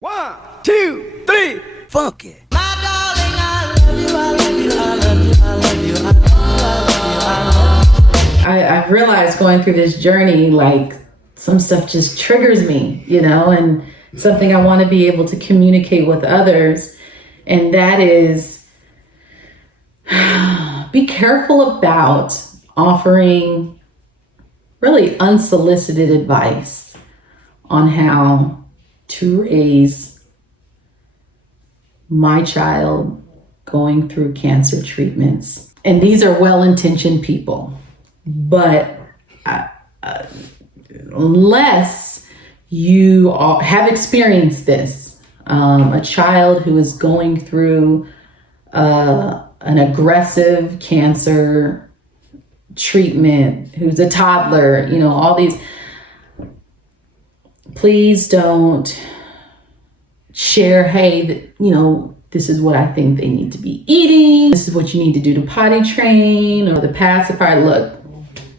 One, two, three, funk it. I've realized going through this journey, like some stuff just triggers me, and something I want to be able to communicate with others. And that is be careful about offering really unsolicited advice on how to raise my child going through cancer treatments. And these are well-intentioned people, but unless you have experienced this, a child who is going through an aggressive cancer treatment, who's a toddler, all these, please don't share, hey, this is what I think they need to be eating. This is what you need to do to potty train, or the pacifier. Look,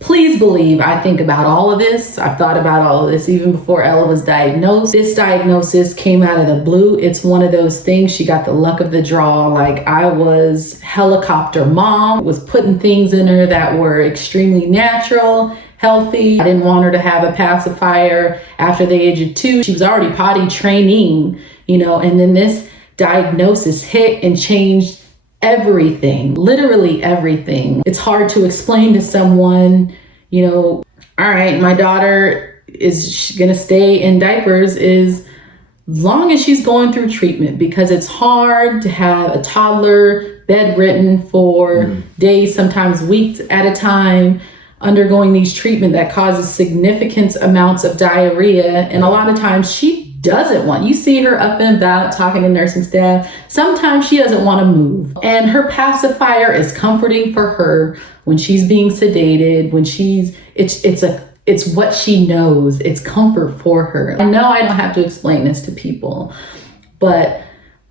please believe I think about all of this. I've thought about all of this even before Ella was diagnosed. This diagnosis came out of the blue. It's one of those things. She got the luck of the draw. Like, I was helicopter mom, was putting things in her that were extremely natural, healthy. I didn't want her to have a pacifier after the age of 2. She was already potty training, and then this diagnosis hit and changed everything, literally everything. It's hard to explain to someone, all right, my daughter is going to stay in diapers as long as she's going through treatment, because it's hard to have a toddler bedridden for days, sometimes weeks at a time, undergoing these treatment that causes significant amounts of diarrhea. And a lot of times she doesn't want, you see her up and about talking to nursing staff. Sometimes she doesn't want to move. And her pacifier is comforting for her when she's being sedated, when it's what she knows. It's comfort for her. I know I don't have to explain this to people, but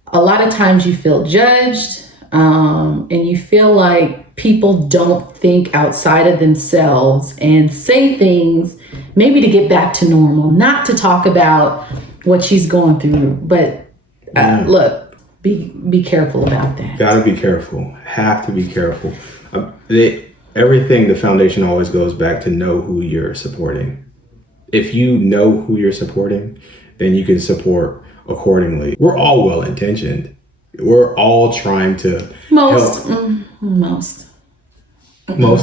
a lot of times you feel judged, and you feel like people don't think outside of themselves and say things maybe to get back to normal, not to talk about what she's going through. But look, be careful about that. Gotta be careful. Have to be careful. Everything, the foundation always goes back to know who you're supporting. If you know who you're supporting, then you can support accordingly. We're all well-intentioned. We're all trying to help. Most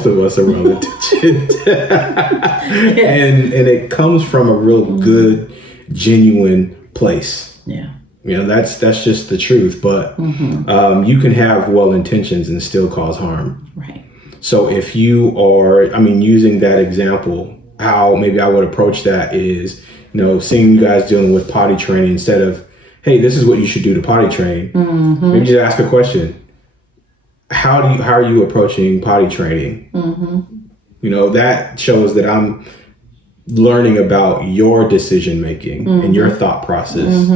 of us are well-intentioned. And it comes from a real good, genuine place. Yeah. That's just the truth. But you can have well intentions and still cause harm. Right. So if you are, using that example, how maybe I would approach that is, seeing you guys dealing with potty training, instead of, hey, this is what you should do to potty train. Maybe just ask a question. How are you approaching potty training? That shows that I'm learning about your decision making and your thought process.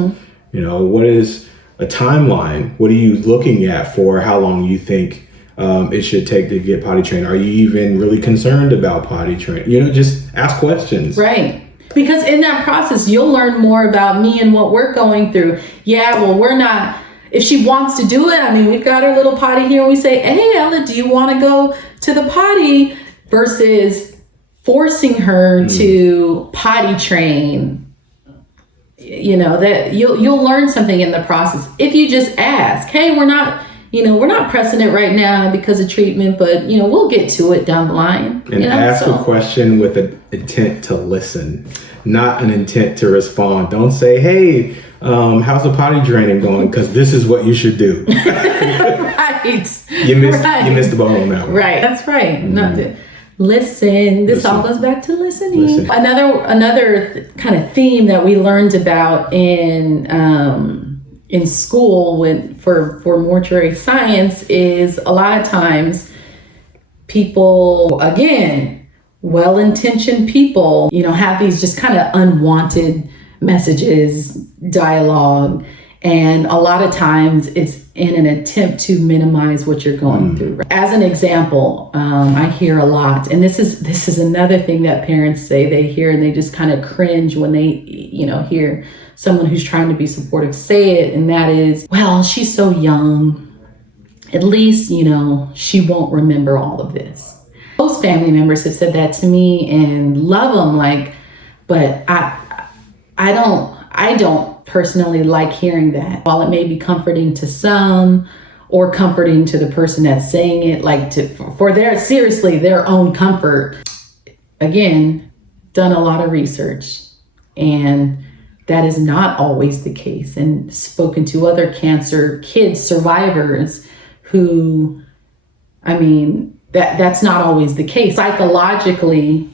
What is a timeline? What are you looking at for how long you think it should take to get potty trained? Are you even really concerned about potty training? Just ask questions. Right. Because in that process, you'll learn more about me and what we're going through. Yeah, well, we're not, if she wants to do it, we've got her little potty here and we say, hey, Ella, do you want to go to the potty? Versus forcing her to potty train. That you'll learn something in the process if you just ask. Hey, we're not pressing it right now because of treatment, but we'll get to it down the line. And ask a question with an intent to listen, not an intent to respond. Don't say, hey, how's the potty training going? Because this is what you should do. Right. You missed the boat on that one. Right. That's right. Listen. This all goes back to listening. Another kind of theme that we learned about in school for mortuary science is a lot of times people, again, well-intentioned people, have these just kind of unwanted messages, dialogue, and a lot of times it's in an attempt to minimize what you're going through. As an example, I hear a lot, and this is another thing that parents say they hear, and they just kind of cringe when they hear someone who's trying to be supportive say it, and that is, well, she's so young. At least, she won't remember all of this. Most family members have said that to me and love them, but I don't personally like hearing that. While it may be comforting to some or comforting to the person that's saying it, for their own comfort. Again, done a lot of research, and that is not always the case, and spoken to other cancer kids survivors who, that's not always the case. Psychologically,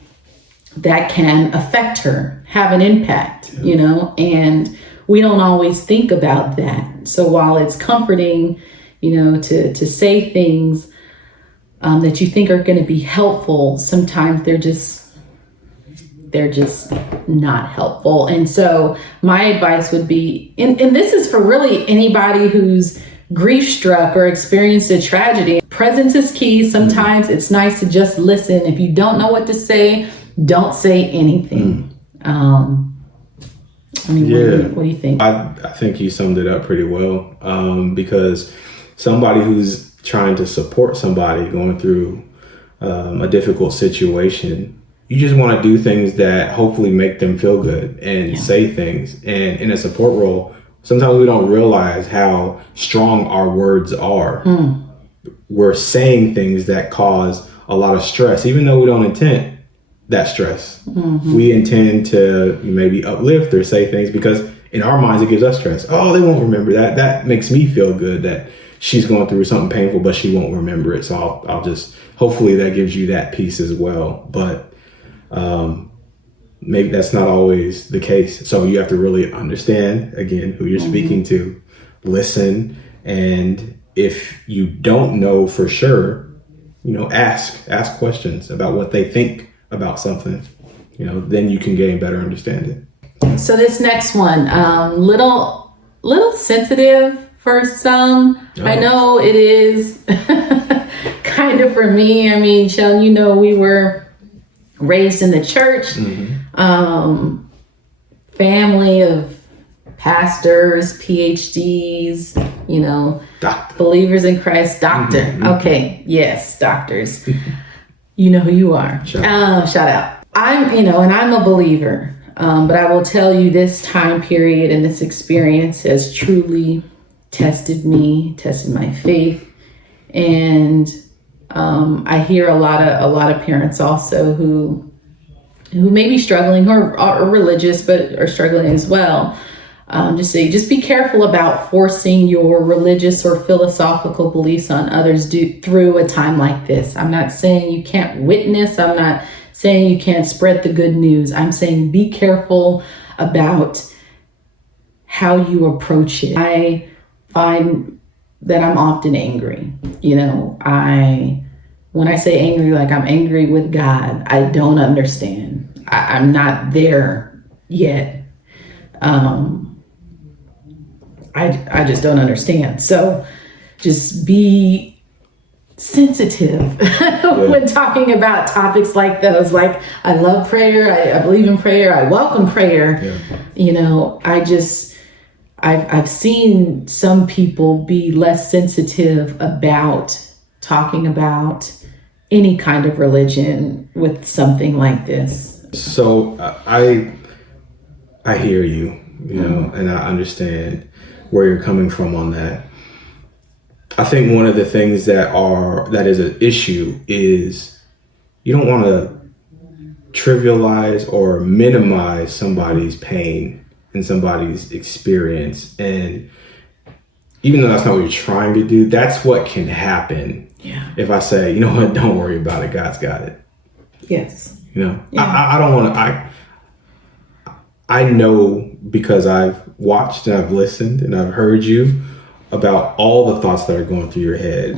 that can affect her, have an impact, and we don't always think about that. So while it's comforting, to say things that you think are going to be helpful, sometimes they're just not helpful. And so my advice would be, and this is for really anybody who's grief struck or experienced a tragedy. Presence is key. Sometimes it's nice to just listen. If you don't know what to say, don't say anything. What do you think? I think you summed it up pretty well, because somebody who's trying to support somebody going through a difficult situation, you just want to do things that hopefully make them feel good and say things. And in a support role, sometimes we don't realize how strong our words are. We're saying things that cause a lot of stress, even though we don't intend that stress. We intend to maybe uplift or say things because in our minds it gives us stress. Oh, they won't remember that. That makes me feel good that she's going through something painful, but she won't remember it. So I'll just, hopefully that gives you that piece as well. But maybe that's not always the case. So you have to really understand, again, who you're speaking to, listen. And if you don't know for sure, ask questions about what they think about something, then you can gain better understanding. So this next one, little sensitive for some. I know it is kind of for me. Sheldon, we were raised in the church, family of pastors, PhDs, Doctor. Believers in Christ, doctor. Okay, yes, doctors. You know who you are. Shout out. I'm a believer, but I will tell you this time period and this experience has truly tested me, tested my faith. And I hear a lot of parents also who may be struggling, who are religious but are struggling as well. Just be careful about forcing your religious or philosophical beliefs on others through a time like this. I'm not saying you can't witness. I'm not saying you can't spread the good news. I'm saying be careful about how you approach it. I find that I'm often angry. When I say angry, I'm angry with God. I don't understand. I'm not there yet. I just don't understand. So just be sensitive when talking about topics like those. I love prayer. I believe in prayer. I welcome prayer. I've seen some people be less sensitive about talking about any kind of religion with something like this. So I hear you, and I understand where you're coming from on that. I think one of the things that is an issue is you don't want to trivialize or minimize somebody's pain and somebody's experience. And even though that's not what you're trying to do, that's what can happen. Yeah. If I say, don't worry about it, God's got it. Yes. Yeah. I don't want to, I know because I've watched and I've listened and I've heard you about all the thoughts that are going through your head,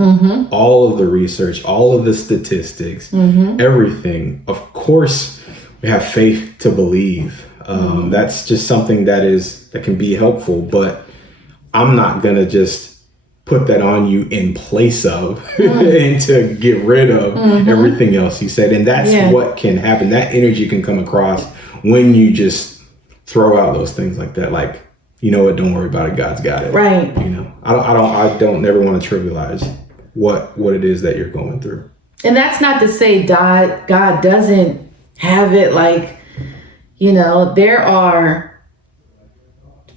all of the research, all of the statistics, everything. Of course, we have faith to believe. That's just something that can be helpful, but I'm not going to just put that on you in place of and to get rid of everything else you said. And that's what can happen. That energy can come across when you just throw out those things like that. you know what? Don't worry about it. God's got it. Right. You know, I don't never want to trivialize what it is that you're going through. And that's not to say God doesn't have it. Like, you know, there are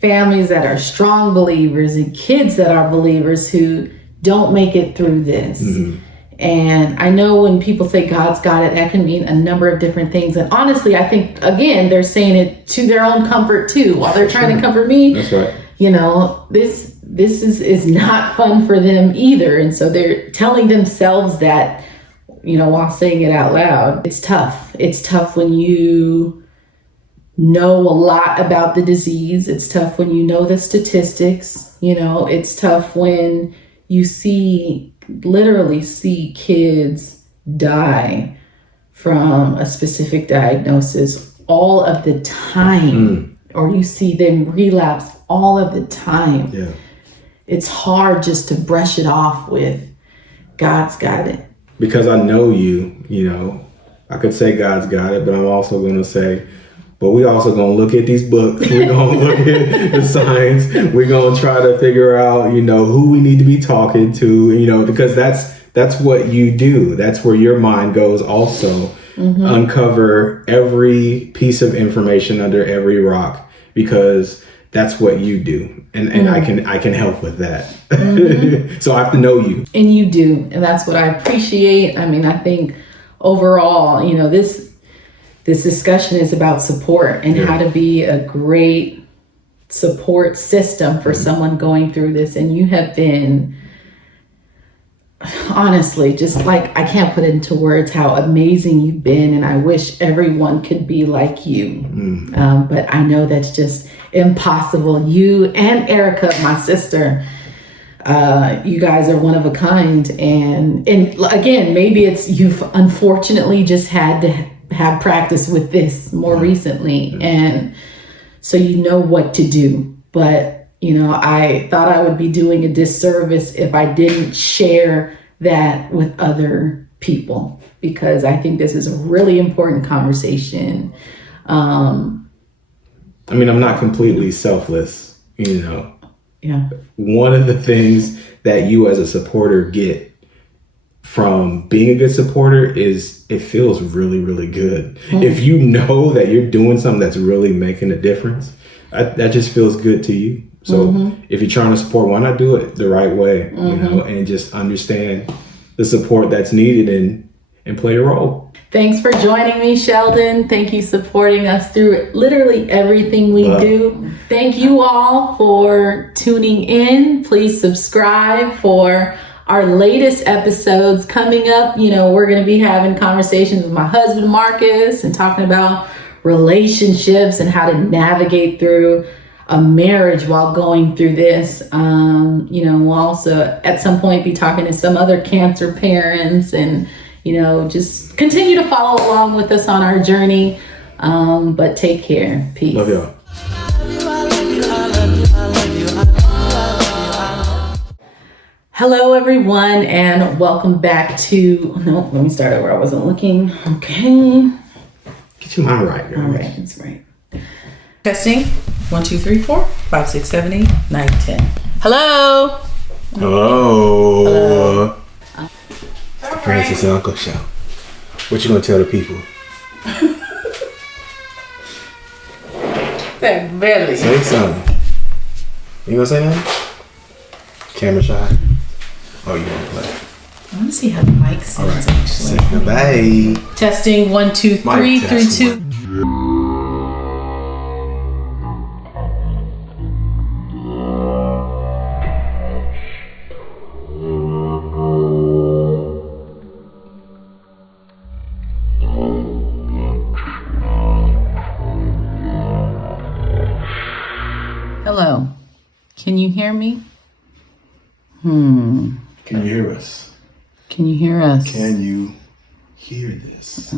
families that are strong believers and kids that are believers who don't make it through this. Mm-hmm. And I know when people say God's got it, that can mean a number of different things. And honestly, I think, again, they're saying it to their own comfort too, while they're trying to comfort me. That's right. You know, this is not fun for them either. And so they're telling themselves that, you know, while saying it out loud. It's tough. It's tough when you know a lot about the disease. It's tough when you know the statistics. You know, it's tough when you literally see kids die from a specific diagnosis all of the time, or you see them relapse all of the time. Yeah. It's hard just to brush it off with God's got it. Because I know you know, I could say God's got it, but I'm also going to say, but we also going to look at these books. We're going to look at the science. We're going to try to figure out, you know, who we need to be talking to, you know, because that's what you do. That's where your mind goes also. Mm-hmm. Uncover every piece of information under every rock, because that's what you do. And I can help with that. Mm-hmm. So I have to know you. And you do. And that's what I appreciate. I mean, I think overall, you know, this discussion is about support and how to be a great support system for someone going through this. And you have been, honestly, just like, I can't put it into words how amazing you've been. And I wish everyone could be like you. But I know that's just impossible. You and Erica, my sister, you guys are one of a kind. And again, maybe it's you've unfortunately just had to have practice with this more recently, and so you know what to do. But you know, I thought I would be doing a disservice if I didn't share that with other people, because I think this is a really important conversation. I mean, I'm not completely selfless, you know. Yeah. One of the things that you as a supporter get from being a good supporter is it feels really, really good. Mm. If you know that you're doing something that's really making a difference, that just feels good to you. So if you're trying to support, why not do it the right way, you know, and just understand the support that's needed and play a role. Thanks for joining me, Sheldon. Thank you supporting us through literally everything we do. Thank you all for tuning in. Please subscribe for our latest episodes coming up. You know, we're going to be having conversations with my husband, Marcus, and talking about relationships and how to navigate through a marriage while going through this. You know, we'll also at some point be talking to some other cancer parents, and, you know, just continue to follow along with us on our journey. But take care. Peace. Love y'all. Hello, everyone, and welcome back to, no, let me start over. I wasn't looking. Okay. Get your mind right, girl. All right, that's right. Testing. 1, 2, 3, 4, 5, 6, 7, 8, 9, 10. Hello. Hello. Francis and Uncle Show. What you gonna tell the people? That belly. Say something. You gonna say nothing? Camera shy. Oh, you wanna play? I want to see how the mic sounds actually. Say goodbye. Testing 1, 2, 3 through 2. Hello. Can you hear me? Can you hear us? Can you hear us? Can you hear this?